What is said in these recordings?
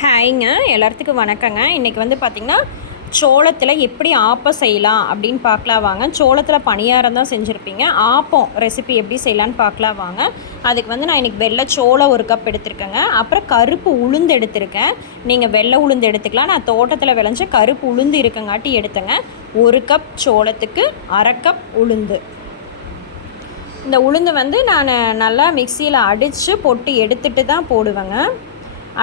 ஹாய்ங்க, எல்லாத்துக்கும் வணக்கங்க. இன்றைக்கி வந்து பார்த்திங்கன்னா சோளத்தில் எப்படி ஆப்பம் செய்யலாம் அப்படின்னு பார்க்கலாம் வாங்க. சோளத்தில் பணியாரம் தான் செஞ்சுருப்பீங்க. ஆப்பம் ரெசிபி எப்படி செய்யலான்னு பார்க்கலாம் வாங்க. அதுக்கு வந்து நான் இன்றைக்கி வெள்ளை சோளம் 1 கப் எடுத்துருக்கேங்க. அப்புறம் கருப்பு உளுந்து எடுத்திருக்கேன். நீங்கள் வெள்ளை உளுந்து எடுத்துக்கலாம். நான் தோட்டத்தில் விளைஞ்ச கருப்பு உளுந்து இருக்கங்காட்டி எடுத்தேங்க. 1 கப் சோளத்துக்கு 1/2 கப் உளுந்து. இந்த உளுந்து வந்து நான் நல்லா மிக்சியில் அடித்து பொட்டு எடுத்துகிட்டு தான் போடுவேங்க.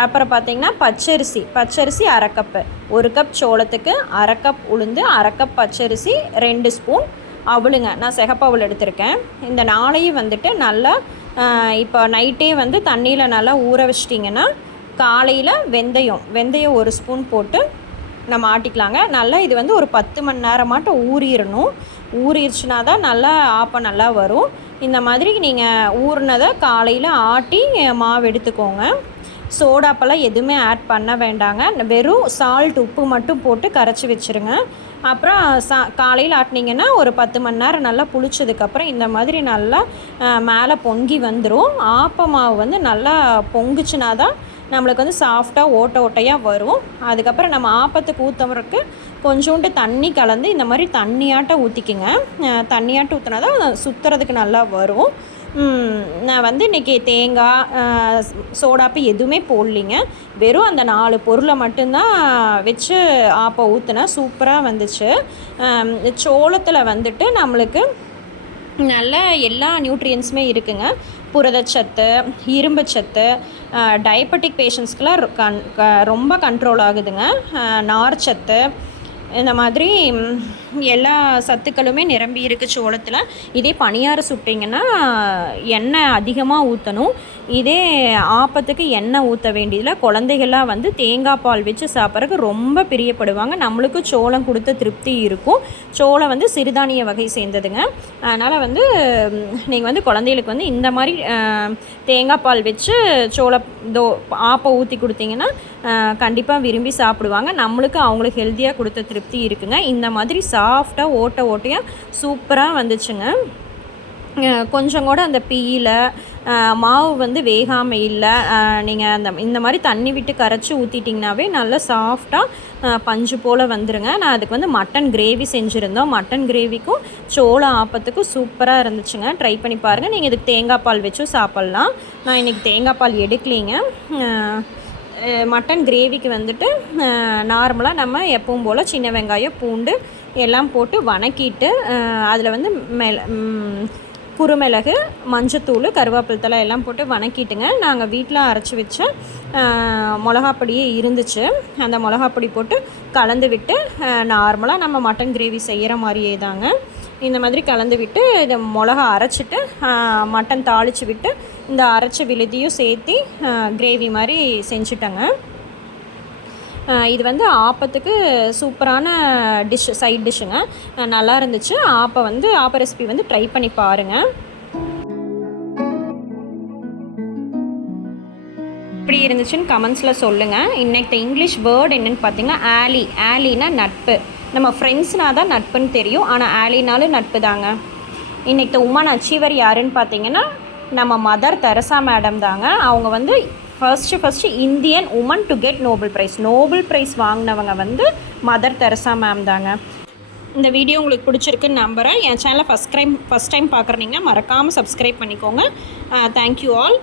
அப்புறம் பார்த்திங்கன்னா பச்சரிசி 1/2 கப்பு. 1 கப் சோளத்துக்கு 1/2 கப் உளுந்து, 1/2 கப் பச்சரிசி, 2 ஸ்பூன் அவளுங்க. நான் சிகப்பு அவள் எடுத்திருக்கேன். இந்த நாளையும் வந்துட்டு நல்லா இப்போ நைட்டே வந்து தண்ணியில் நல்லா ஊற வச்சிட்டிங்கன்னா காலையில் வெந்தயம் 1 ஸ்பூன் போட்டு நம்ம ஆட்டிக்கலாங்க. நல்லா இது வந்து ஒரு 10 மணி நேரமாட்டம் ஊறிடணும். ஊறிடுச்சுனா தான் நல்லா ஆப்பம் நல்லா வரும். இந்த மாதிரி நீங்கள் ஊறினதை காலையில் ஆட்டி மாவு எடுத்துக்கோங்க. சோடாப்பெல்லாம் எதுவுமே ஆட் பண்ண வேண்டாங்க. வெறும் சால்ட், உப்பு மட்டும் போட்டு கரைச்சி வச்சுருங்க. அப்புறம் காலையில் ஆட்டினீங்கன்னா ஒரு 10 மணி நேரம் நல்லா புளிச்சதுக்கப்புறம் இந்த மாதிரி நல்லா மேலே பொங்கி வந்துடும். ஆப்ப மாவு வந்து நல்லா பொங்குச்சுனா தான் நம்மளுக்கு வந்து சாஃப்டாக ஓட்டையாக வரும். அதுக்கப்புறம் நம்ம ஆப்பத்துக்கு ஊற்றுறதுக்கு கொஞ்சோண்டு தண்ணி கலந்து இந்த மாதிரி தண்ணியாட்டம் ஊற்றிக்குங்க. தண்ணியாட்டம் ஊற்றினா தான் சுற்றுறதுக்கு நல்லா வரும். நான் வந்து இன்றைக்கி தேங்காய், சோடாப்பு எதுவுமே போடலிங்க. வெறும் அந்த 4 பொருளை மட்டும்தான் வச்சு ஆப்பம் ஊற்றினேன். சூப்பராக வந்துச்சு. சோளத்தில் வந்துட்டு நம்மளுக்கு நல்ல எல்லா நியூட்ரியன்ஸுமே இருக்குங்க. புரதச்சத்து, இரும்புச்சத்து, டயபெட்டிக் பேஷண்ட்ஸ்க்கெலாம் ரொம்ப கண்ட்ரோல் ஆகுதுங்க. நார்ச்சத்து, இந்த மாதிரி எல்லா சத்துக்களுமே நிரம்பி இருக்குது சோளத்தில். இதே பணியாரம் சுட்டிங்கன்னா எண்ணெய் அதிகமாக ஊற்றணும். இதே ஆப்பத்துக்கு எண்ணெய் ஊற்ற வேண்டியதில். குழந்தைகள்லாம் வந்து தேங்காய் பால் வச்சு சாப்பிட்றதுக்கு ரொம்ப பிரியப்படுவாங்க. நம்மளுக்கும் சோளம் கொடுத்த திருப்தி இருக்கும். சோளம் வந்து சிறுதானிய வகை சேர்ந்ததுங்க. அதனால் வந்து நீங்கள் வந்து குழந்தைகளுக்கு வந்து இந்த மாதிரி தேங்காய் பால் வச்சு ஆப்பம் ஊற்றி கொடுத்தீங்கன்னா கண்டிப்பாக விரும்பி சாப்பிடுவாங்க. நம்மளுக்கு அவங்களுக்கு ஹெல்த்தியாக கொடுத்த திருப்தி இருக்குங்க. இந்த மாதிரி சாஃப்டாக ஓட்டையாக சூப்பராக வந்துச்சுங்க. கொஞ்சம் கூட அந்த பீயில் மாவு வந்து வேகாமல் இல்லை. நீங்கள் இந்த மாதிரி தண்ணி விட்டு கரைச்சி ஊற்றிட்டிங்கனாவே நல்லா சாஃப்டாக பஞ்சு போல் வந்துடுங்க. நான் அதுக்கு வந்து மட்டன் கிரேவி செஞ்சுருந்தோம். மட்டன் கிரேவிக்கும் சோள ஆப்பத்துக்கும் சூப்பராக இருந்துச்சுங்க. ட்ரை பண்ணி பாருங்கள். நீங்கள் இதுக்கு தேங்காய் பால் வச்சும் சாப்பிட்லாம். நான் இன்றைக்கி தேங்காய் பால் எடுக்கலைங்க. மட்டன் கிரேவிக்கு வந்துட்டு நார்மலாக நம்ம எப்பவும் போல் சின்ன வெங்காயம், பூண்டு எல்லாம் போட்டு வணக்கிட்டு அதில் வந்து குறுமிளகு, மஞ்சத்தூள், கருவேப்பிலை தழை எல்லாம் போட்டு வணக்கிட்டுங்க. நாங்கள் வீட்டில் அரைச்சி வச்ச மிளகாப்பொடியே இருந்துச்சு. அந்த மிளகாப்பொடி போட்டு கலந்து விட்டு நார்மலாக நம்ம மட்டன் கிரேவி செய்கிற மாதிரியே தாங்க இந்த மாதிரி கலந்து விட்டு இதை மிளகா அரைச்சிட்டு மட்டன் தாளித்து விட்டு இந்த அரைச்ச விழுதியும் சேர்த்து கிரேவி மாதிரி செஞ்சுட்டேங்க. இது வந்து ஆப்பத்துக்கு சூப்பரான சைட் டிஷ்ஷுங்க. நல்லா இருந்துச்சு. ஆப்ப ரெசிபி வந்து ட்ரை பண்ணி பாருங்கள். இப்படி இருந்துச்சுன்னு கமெண்ட்ஸில் சொல்லுங்கள். இன்றைக்கி இங்கிலீஷ் வேர்டு என்னென்னு பார்த்தீங்கன்னா ஆலினா நட்பு. நம்ம ஃப்ரெண்ட்ஸ்னால் தான் நட்புன்னு தெரியும். ஆனால் ஆலினாலும் நட்பு தாங்க. இன்றைக்கி உமன் அச்சீவர் யாருன்னு பார்த்தீங்கன்னா நம்ம மதர் தெரசா மேடம் தாங்க. அவங்க வந்து first Indian woman to get Nobel prize வாங்கினவங்க வந்து மதர் தெரசா மேம் தாங்க. இந்த வீடியோ உங்களுக்கு பிடிச்சிருக்குன்னு நம்புகிறேன். என் சேனலை ஃபஸ்ட் டைம் பார்க்குறீங்கன்னா மறக்காமல் சப்ஸ்கிரைப் பண்ணிக்கோங்க. Thank you all.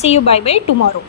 See you. Bye tomorrow.